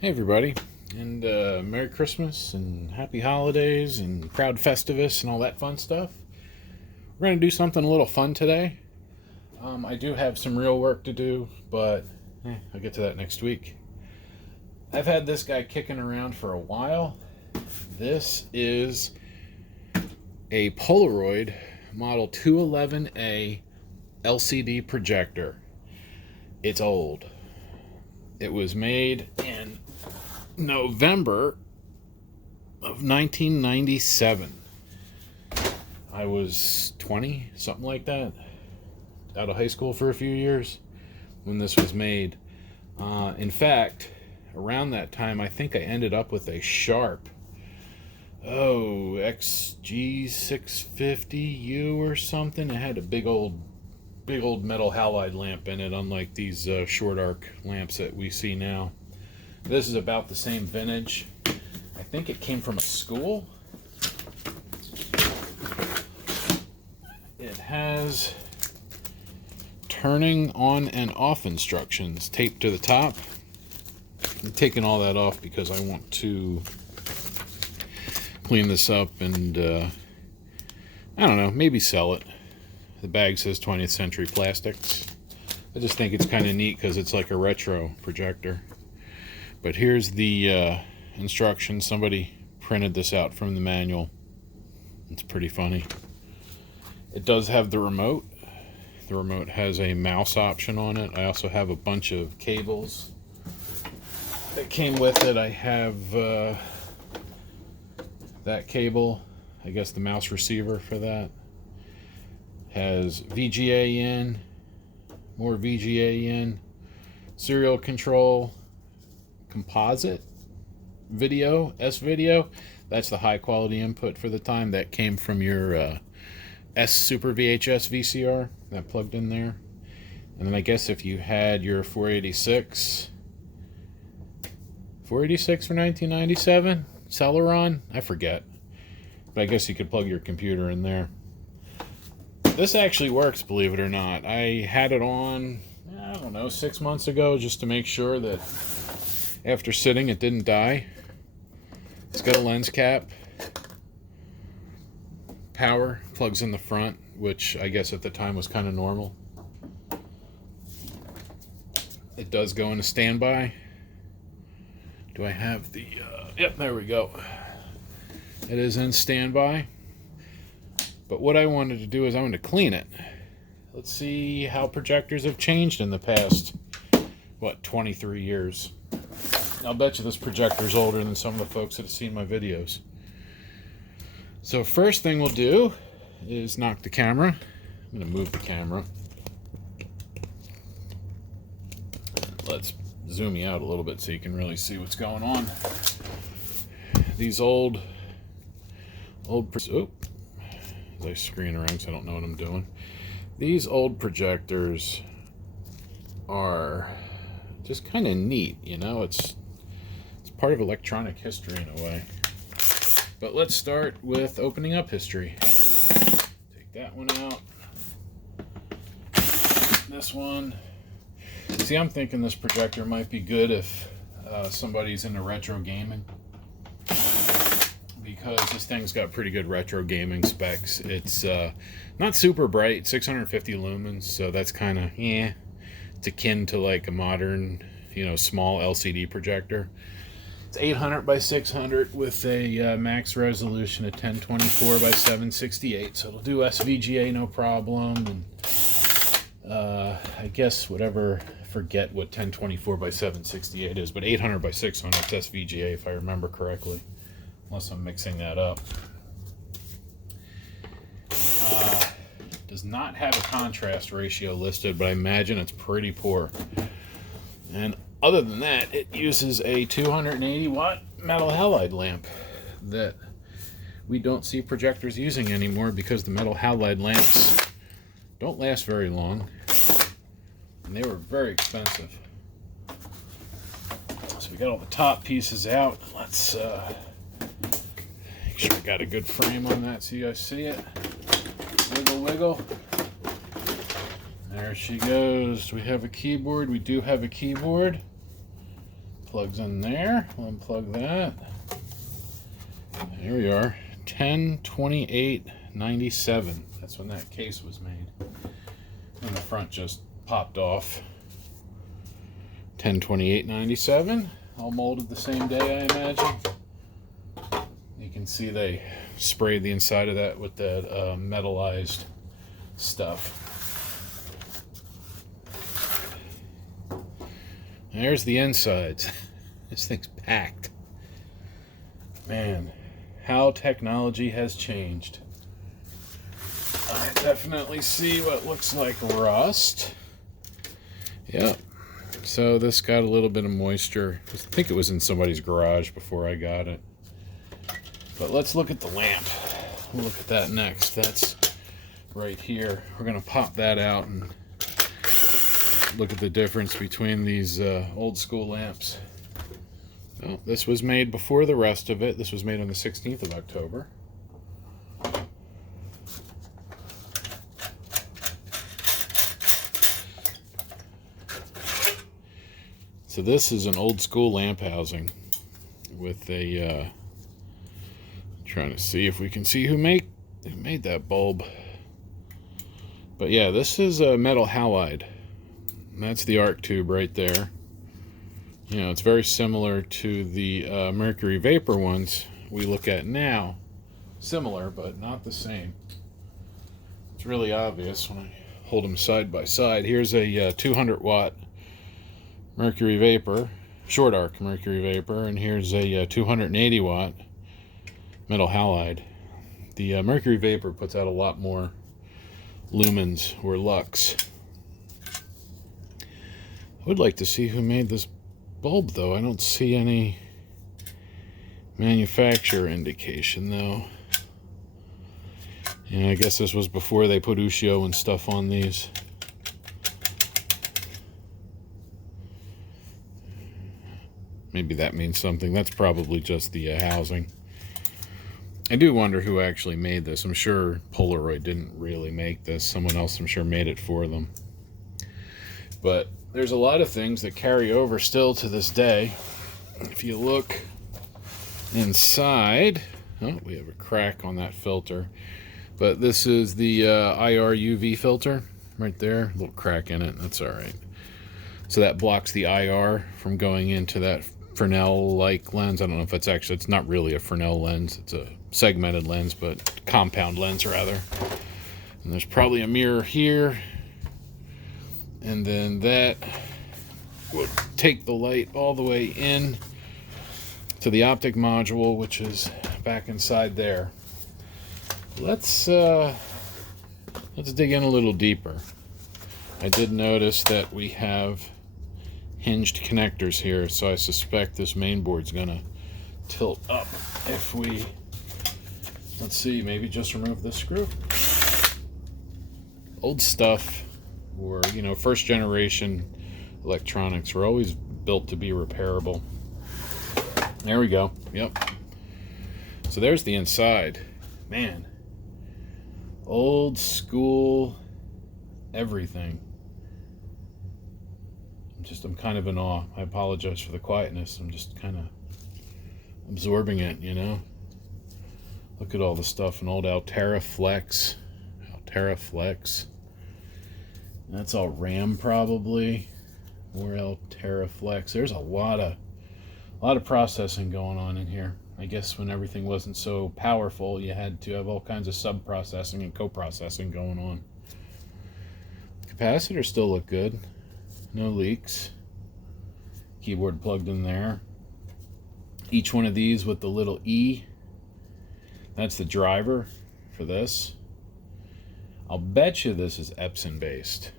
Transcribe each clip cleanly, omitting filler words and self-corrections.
Hey everybody, and Merry Christmas and Happy Holidays and Proud Festivus and all that fun stuff. We're going to do something a little fun today. I do have some real work to do, but I'll get to that next week. I've had this guy kicking around for a while. This is a Polaroid model 211A LCD projector. It's old. It was made in November of 1997. I was 20, something like that, out of high school for a few years when this was made. In fact, around that time, I think I ended up with a Sharp XG650U or something. It had a big old metal halide lamp in it, unlike these short arc lamps that we see now. This is about the same vintage. I think it came from a school. It has turning on and off instructions taped to the top. I'm taking all that off because I want to clean this up and I don't know, maybe sell it. The bag says 20th Century Plastics. I just think it's kind of neat because it's like a retro projector. But here's the instructions. Somebody printed this out from the manual. It's pretty funny. It does have the remote. The remote has a mouse option on it. I also have a bunch of cables that came with it. I have that cable, I guess the mouse receiver for that. Has VGA in, more VGA in, serial control, composite video, S-video. That's the high quality input for the time. That came from your S Super VHS VCR that plugged in there. And then I guess if you had your 486 for 1997 Celeron, I forget. But I guess you could plug your computer in there. This actually works, believe it or not. I had it on, I don't know, 6 months ago just to make sure that after sitting it didn't die. It's got a lens cap. Power plugs in the front, which I guess at the time was kind of normal. It does go into standby. Do I have the, yep, there we go. It is in standby. But what I wanted to do is I wanted to clean it. Let's see how projectors have changed in the past, 23 years. I'll bet you this projector's older than some of the folks that have seen my videos. So first thing we'll do is knock the camera. I'm going to move the camera. Let's zoom you out a little bit so you can really see what's going on. These old as I screen around so I don't know what I'm doing. These old projectors are just kind of neat, you know. It's part of electronic history in a way. But let's start with opening up history. Take that one out. This one. See, I'm thinking this projector might be good if somebody's into retro gaming, because this thing's got pretty good retro gaming specs. It's not super bright, 650 lumens, so that's kind of, it's akin to like a modern, small LCD projector. It's 800 by 600 with a max resolution of 1024 by 768, so it'll do SVGA no problem, and I guess forget what 1024 by 768 is, but 800 by 600 is SVGA if I remember correctly. Unless I'm mixing that up. Does not have a contrast ratio listed, but I imagine it's pretty poor. And other than that, it uses a 280 watt metal halide lamp that we don't see projectors using anymore because the metal halide lamps don't last very long. And they were very expensive. So we got all the top pieces out. Let's make sure I got a good frame on that so you guys see it. Wiggle, wiggle. There she goes. Do we have a keyboard? We do have a keyboard. Plugs in there. Unplug that. Here we are. 10/28/97. That's when that case was made. And the front just popped off. 10/28/97. All molded the same day, I imagine. You can see they sprayed the inside of that with that metallized stuff. There's the insides. This thing's packed. Man, how technology has changed. I definitely see what looks like rust. Yep. So this got a little bit of moisture. I think it was in somebody's garage before I got it. But let's look at the lamp. We'll look at that next. That's right here. We're going to pop that out and look at the difference between these old school lamps. Well, this was made before the rest of it. This was made on the 16th of October. So this is an old school lamp housing with a trying to see if we can see who made that bulb. But yeah, this is a metal halide. That's the arc tube right there. You know, it's very similar to the Mercury Vapor ones we look at now. Similar, but not the same. It's really obvious when I hold them side by side. Here's a 200 watt Mercury Vapor, short arc Mercury Vapor, and here's a 280 watt metal halide. The Mercury Vapor puts out a lot more lumens or lux. I would like to see who made this bulb, though. I don't see any manufacturer indication, though. Yeah, I guess this was before they put Ushio and stuff on these. Maybe that means something. That's probably just the housing. I do wonder who actually made this. I'm sure Polaroid didn't really make this. Someone else, I'm sure, made it for them. But there's a lot of things that carry over still to this day. If you look inside, oh, we have a crack on that filter. But this is the IR UV filter right there. A little crack in it. That's all right. So that blocks the IR from going into that Fresnel-like lens. I don't know if it's not really a Fresnel lens. It's a segmented lens, but compound lens rather. And there's probably a mirror here. And then that will take the light all the way in to the optic module, which is back inside there. Let's dig in a little deeper. I did notice that we have hinged connectors here, so I suspect this main board's gonna tilt up if we, let's see, maybe just remove this screw. Old stuff, or you know, first generation electronics are always built to be repairable. There we go. Yep. So there's the inside. Man, old school everything. I'm kind of in awe. I apologize for the quietness. I'm just kind of absorbing it, you know. Look at all the stuff. An old Altera Flex. That's all RAM probably. More Altera Flex. There's a lot of processing going on in here. I guess when everything wasn't so powerful, you had to have all kinds of sub-processing and co-processing going on. Capacitors still look good. No leaks. Keyboard plugged in there. Each one of these with the little E. That's the driver for this. I'll bet you this is Epson based.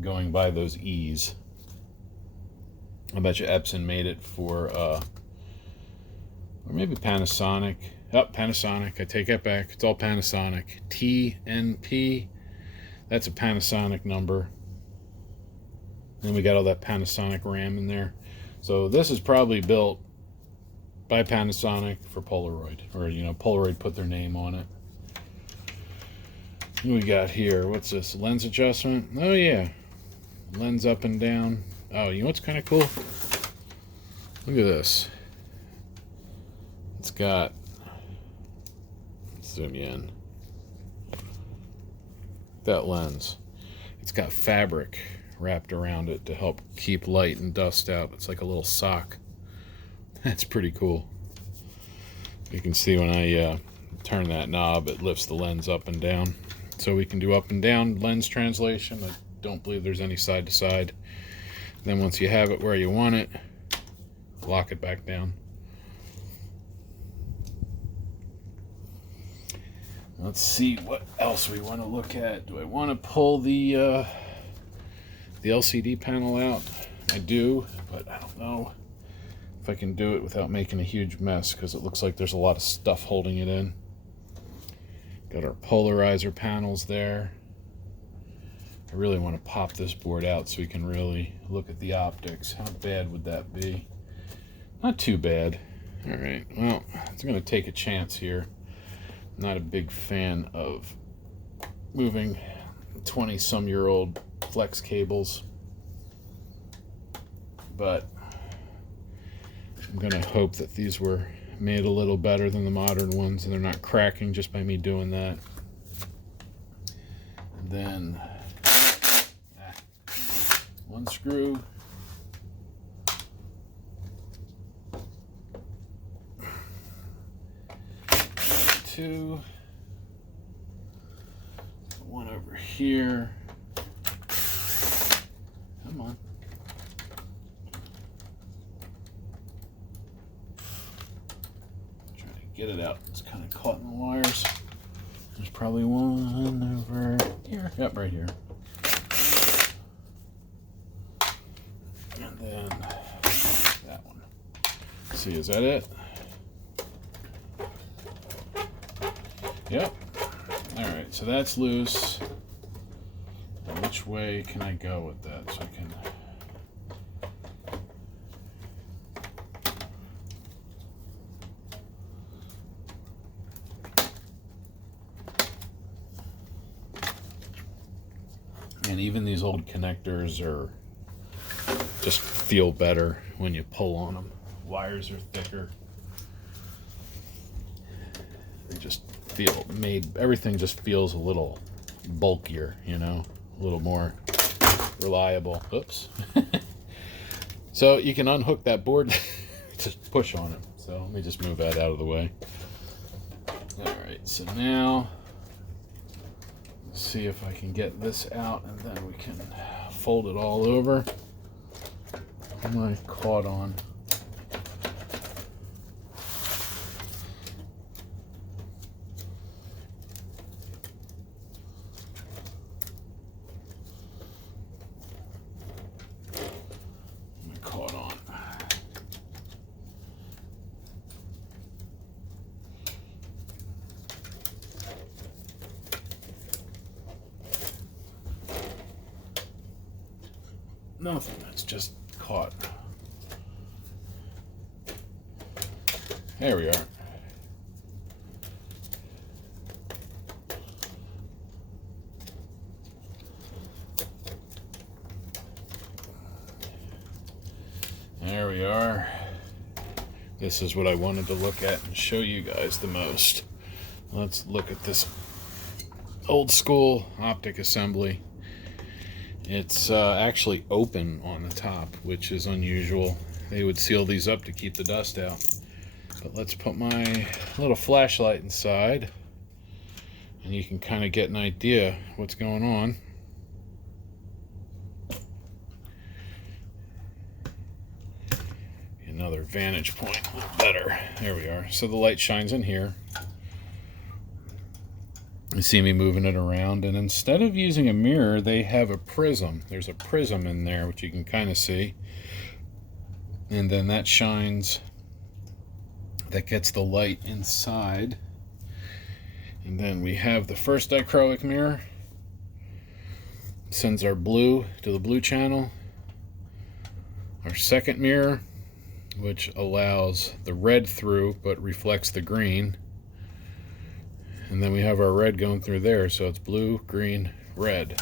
Going by those E's. I bet you Epson made it for, or maybe Panasonic. Oh, Panasonic. I take that back. It's all Panasonic. TNP. That's a Panasonic number. Then we got all that Panasonic RAM in there. So this is probably built by Panasonic for Polaroid. Or, you know, Polaroid put their name on it. What we got here? What's this? Lens adjustment? Oh, yeah. Lens up and down. Oh, you know what's kind of cool? Look at this. It's got, zoom you in, that lens. It's got fabric wrapped around it to help keep light and dust out. It's like a little sock. That's pretty cool. You can see when I turn that knob, it lifts the lens up and down. So we can do up and down lens translation. I don't believe there's any side to side. Then once you have it where you want it, lock it back down. Let's see what else we want to look at. Do I want to pull the LCD panel out? I do, but I don't know if I can do it without making a huge mess, because it looks like there's a lot of stuff holding it in. Got our polarizer panels there. I really want to pop this board out so we can really look at the optics. How bad would that be? Not too bad. All right, well, it's going to take a chance here. Not a big fan of moving 20-some-year-old flex cables, but I'm going to hope that these were made a little better than the modern ones and they're not cracking just by me doing that. And then one screw, two, one over here. Come on. Trying to get it out. It's kind of caught in the wires. There's probably one over here. Yep, right here. And then that one. Let's see, is that it? Yep. All right, so that's loose. Now which way can I go with that so I can... And even these old connectors are just feel better when you pull on them. Wires are thicker. They just feel made, everything just feels a little bulkier, you know, a little more reliable. Oops. So you can unhook that board, just push on it. So let me just move that out of the way. All right, so now let's see if I can get this out and then we can fold it all over. What am I caught on? Nothing, that's just caught. There we are. There we are. This is what I wanted to look at and show you guys the most. Let's look at this old school optic assembly. It's actually open on the top, which is unusual. They would seal these up to keep the dust out. But let's put my little flashlight inside and you can kind of get an idea what's going on. Another vantage point, a little better. There we are. So the light shines in here. You see me moving it around, and instead of using a mirror, they have a prism. There's a prism in there, which you can kind of see. And then that shines, that gets the light inside. And then we have the first dichroic mirror. Sends our blue to the blue channel. Our second mirror, which allows the red through, but reflects the green. And then we have our red going through there, so it's blue, green, red.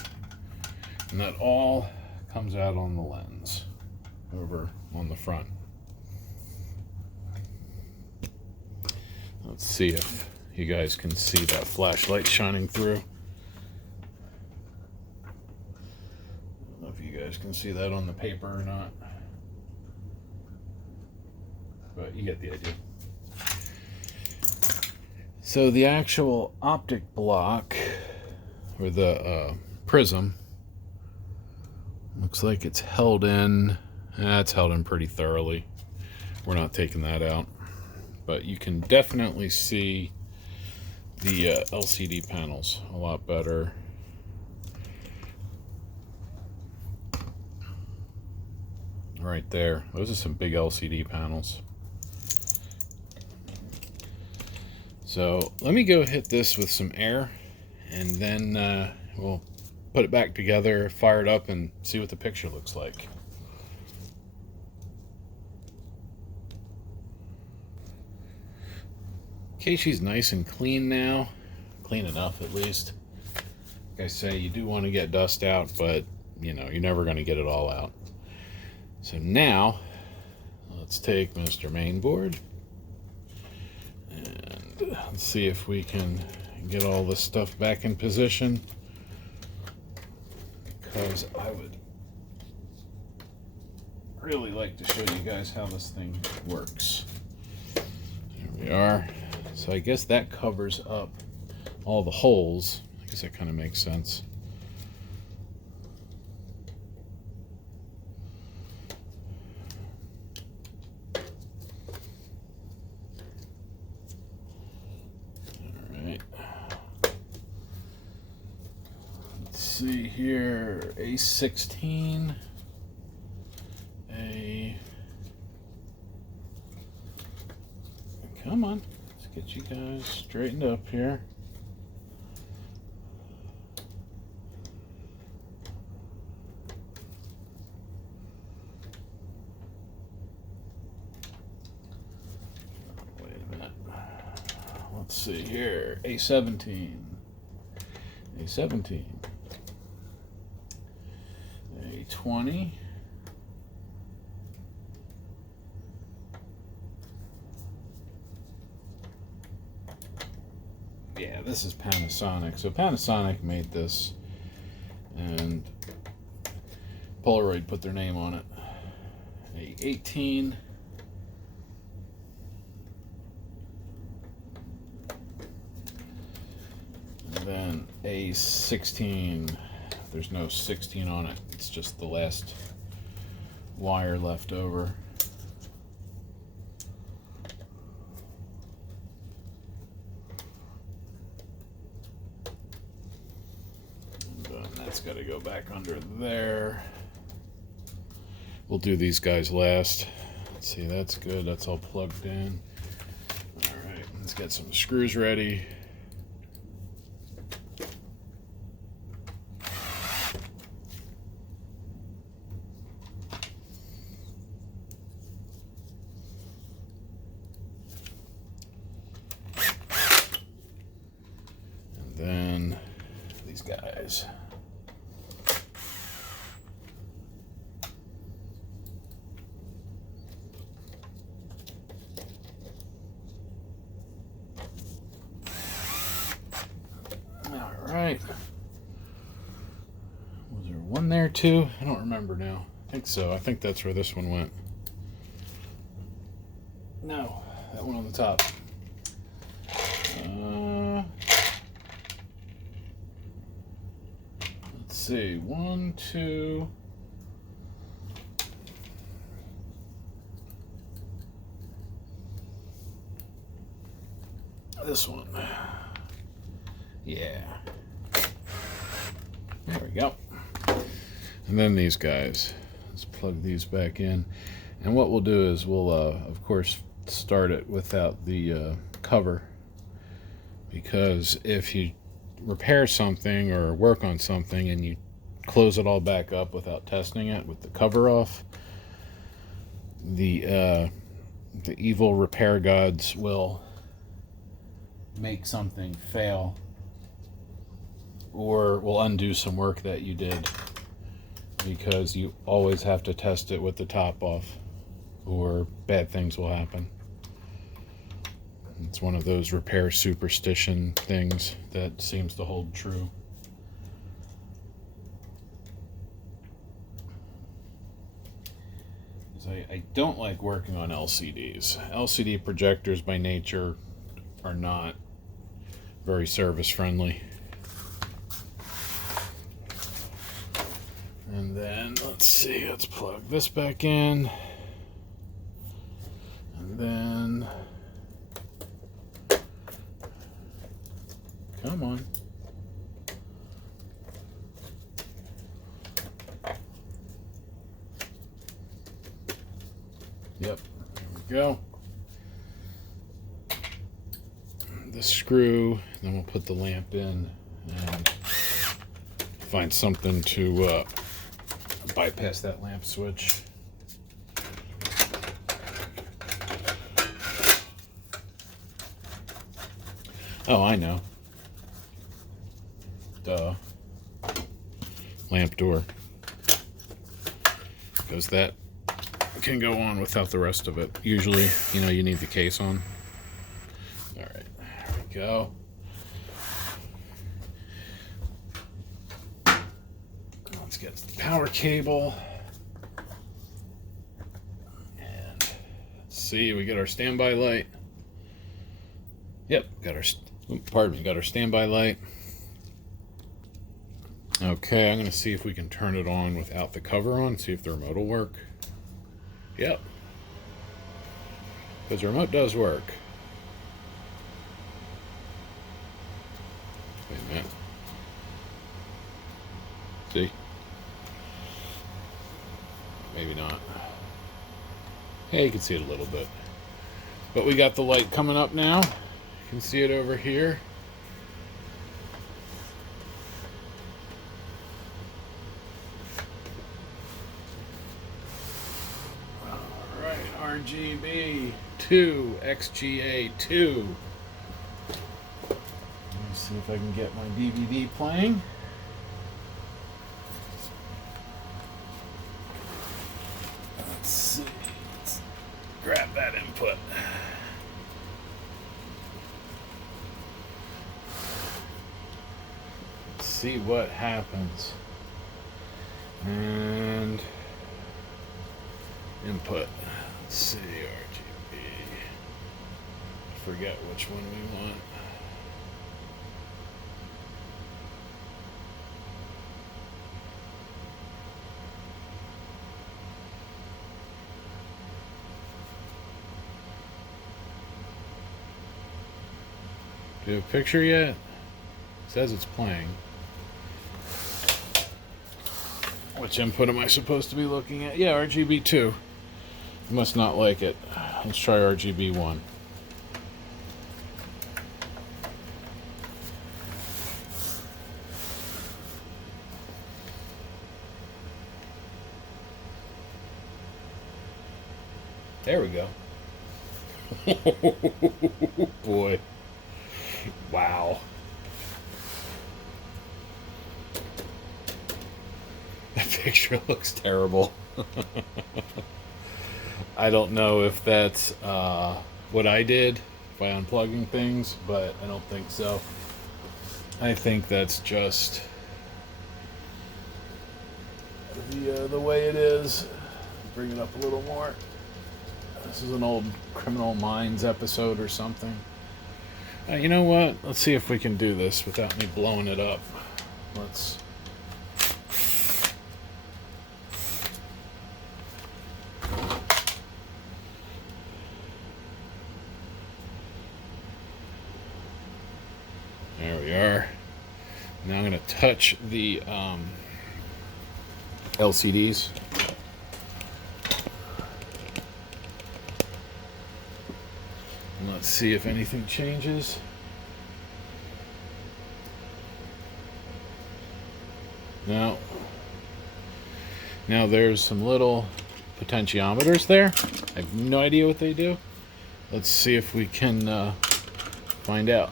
And that all comes out on the lens over on the front. Let's see if you guys can see that flashlight shining through. I don't know if you guys can see that on the paper or not, but you get the idea. So the actual optic block, or the prism, looks like it's held in. It's held in pretty thoroughly. We're not taking that out, but you can definitely see the LCD panels a lot better. Right there, those are some big LCD panels. So let me go hit this with some air, and then we'll put it back together, fire it up, and see what the picture looks like. Okay, she's nice and clean now. Clean enough, at least. Like I say, you do want to get dust out, but you know, you're never going to get it all out. So now, let's take Mr. Mainboard, and let's see if we can get all this stuff back in position, because I would really like to show you guys how this thing works. There we are. So I guess that covers up all the holes. I guess that kind of makes sense. See here, A16, come on, let's get you guys straightened up here. Wait a minute, let's see here, A17, A17. 20. Yeah, this is Panasonic. So Panasonic made this, and Polaroid put their name on it. A 18. And then a 16. There's no 16 on it. It's just the last wire left over. And that's got to go back under there. We'll do these guys last. Let's see, that's good. That's all plugged in. All right, let's get some screws ready. Then these guys. All right. Was there one there too? I don't remember now. I think so. I think that's where this one went. No, that one on the top. Let's see, 1, 2. This one. Yeah. There we go. And then these guys. Let's plug these back in. And what we'll do is we'll, of course, start it without the cover. Because if you repair something or work on something and you close it all back up without testing it with the cover off, the evil repair gods will make something fail, or will undo some work that you did, because you always have to test it with the top off, or bad things will happen. It's one of those repair superstition things that seems to hold true. I don't like working on LCDs. LCD projectors by nature are not very service friendly. And then let's see, let's plug this back in. And then come on. Yep, there we go. The screw, then we'll put the lamp in and find something to bypass that lamp switch. Oh, I know. Duh. Lamp door. Because that can go on without the rest of it. Usually, you know, you need the case on. Alright, there we go. Let's get the power cable. And let's see, we got our standby light. Yep, got our standby light. Okay, I'm going to see if we can turn it on without the cover on, see if the remote will work. Yep. Because the remote does work. Wait a minute. See? Maybe not. Yeah, you can see it a little bit. But we got the light coming up now. You can see it over here. RGB 2 XGA 2. Let me see if I can get my DVD playing. Let's see. Let's grab that input. Let's see what happens. And input. Let's see, RGB. Forget which one we want. Do you have a picture yet? It says it's playing. Which input am I supposed to be looking at? Yeah, RGB 2. You must not like it. Let's try RGB 1. There we go. Boy. Wow. That picture looks terrible. I don't know if that's what I did by unplugging things, but I don't think so. I think that's just the way it is. Bring it up a little more. This is an old Criminal Minds episode or something. You know what? Let's see if we can do this without me blowing it up. Let's... There we are. Now I'm going to touch the LCDs. Let's see if anything changes. Now there's some little potentiometers there. I have no idea what they do. Let's see if we can find out.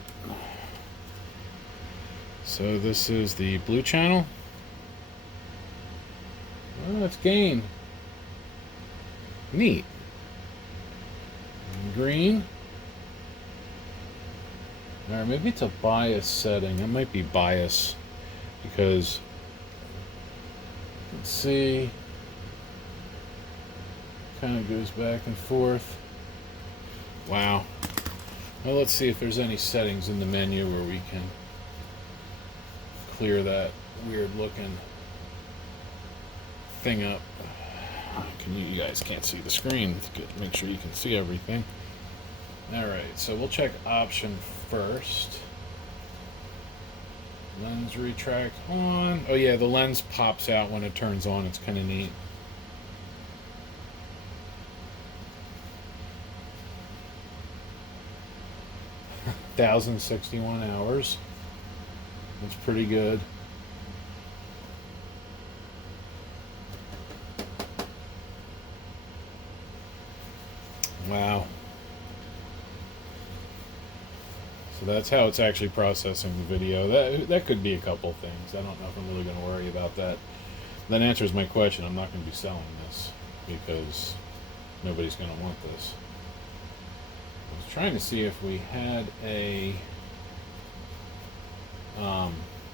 So this is the blue channel. Oh, it's gain. Neat. And green. Or maybe it's a bias setting. It might be bias because you can see kind of goes back and forth. Wow. Well, let's see if there's any settings in the menu where we can clear that weird looking thing up. You guys can't see the screen. Make sure you can see everything. Alright, so we'll check option first. Lens retract on. Oh yeah, the lens pops out when it turns on. It's kind of neat. $1,061 hours. That's pretty good. Wow. So that's how it's actually processing the video. That could be a couple things. I don't know if I'm really going to worry about that. That answers my question. I'm not going to be selling this because nobody's going to want this. I was trying to see if we had a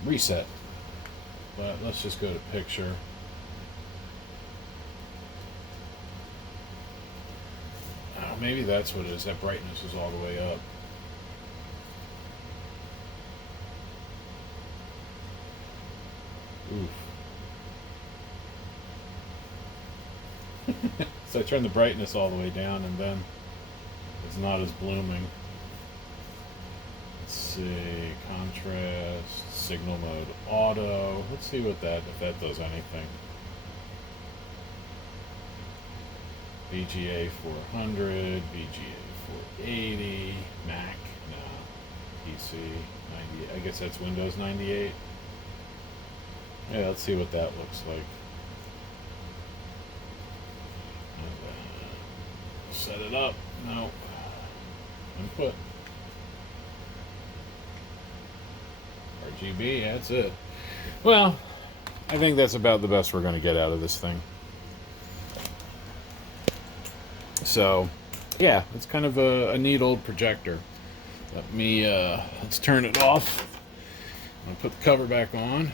reset, but let's just go to picture. Oh, maybe that's what it is. That brightness is all the way up. Oof. So I turn the brightness all the way down and then it's not as blooming. Let's see, contrast, signal mode, auto. Let's see what if that does anything. VGA 400, VGA 480, Mac, no, PC 98. I guess that's Windows 98. Yeah, let's see what that looks like. Set it up. No. Input. RGB, that's it. Well, I think that's about the best we're going to get out of this thing. So, yeah, it's kind of a neat old projector. Let's turn it off. I'm going to put the cover back on.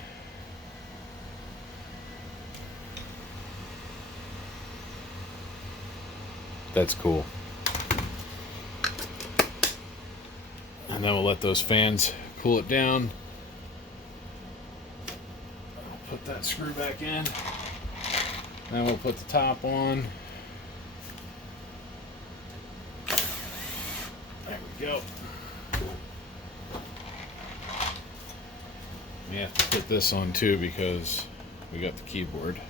That's cool. And then we'll let those fans cool it down. I'll put that screw back in. Then we'll put the top on. There we go. We have to put this on too because we got the keyboard.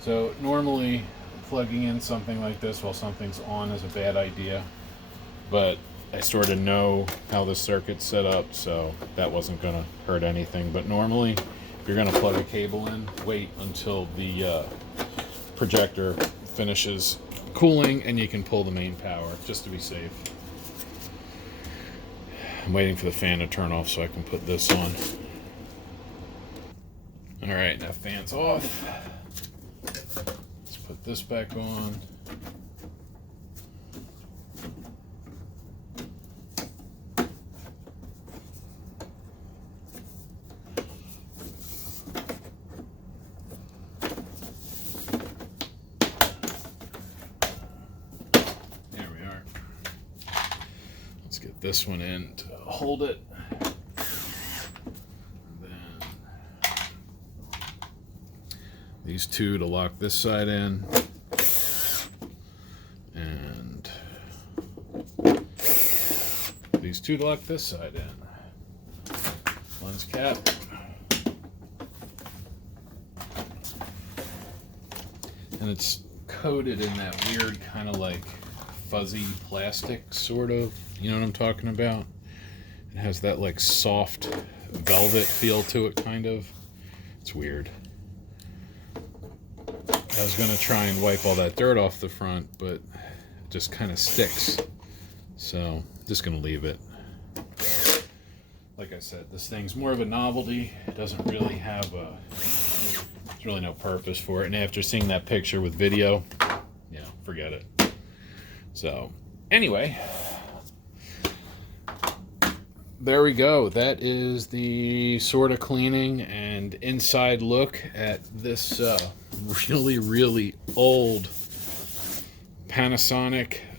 So normally plugging in something like this while something's on is a bad idea, but I sort of know how the circuit's set up, so that wasn't going to hurt anything. But normally, if you're going to plug a cable in, wait until the projector finishes cooling and you can pull the main power, just to be safe. I'm waiting for the fan to turn off so I can put this on. Alright, now fan's off. Let's put this back on. There we are. Let's get this one in to hold it. These two to lock this side in, and these two to lock this side in. Lens cap. And it's coated in that weird kind of like fuzzy plastic sort of, you know what I'm talking about? It has that like soft velvet feel to it kind of. It's weird. I was going to try and wipe all that dirt off the front, but it just kind of sticks. So I'm just going to leave it. Like I said, this thing's more of a novelty. It doesn't really have there's really no purpose for it. And after seeing that picture with video, yeah, forget it. So Anyway, there we go. That is the sort of cleaning and inside look at this really, really old Panasonic /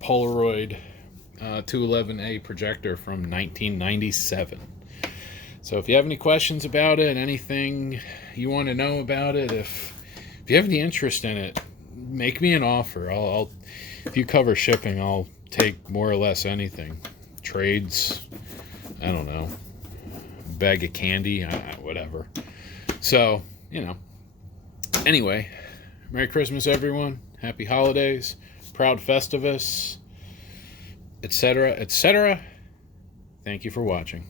Polaroid 211A projector from 1997. So if you have any questions about it, anything you want to know about it, if you have any interest in it, make me an offer. I'll if you cover shipping, I'll take more or less anything. Trades, I don't know, bag of candy, whatever. So, you know. Anyway, Merry Christmas, everyone. Happy holidays. Proud Festivus, etc., etc. Thank you for watching.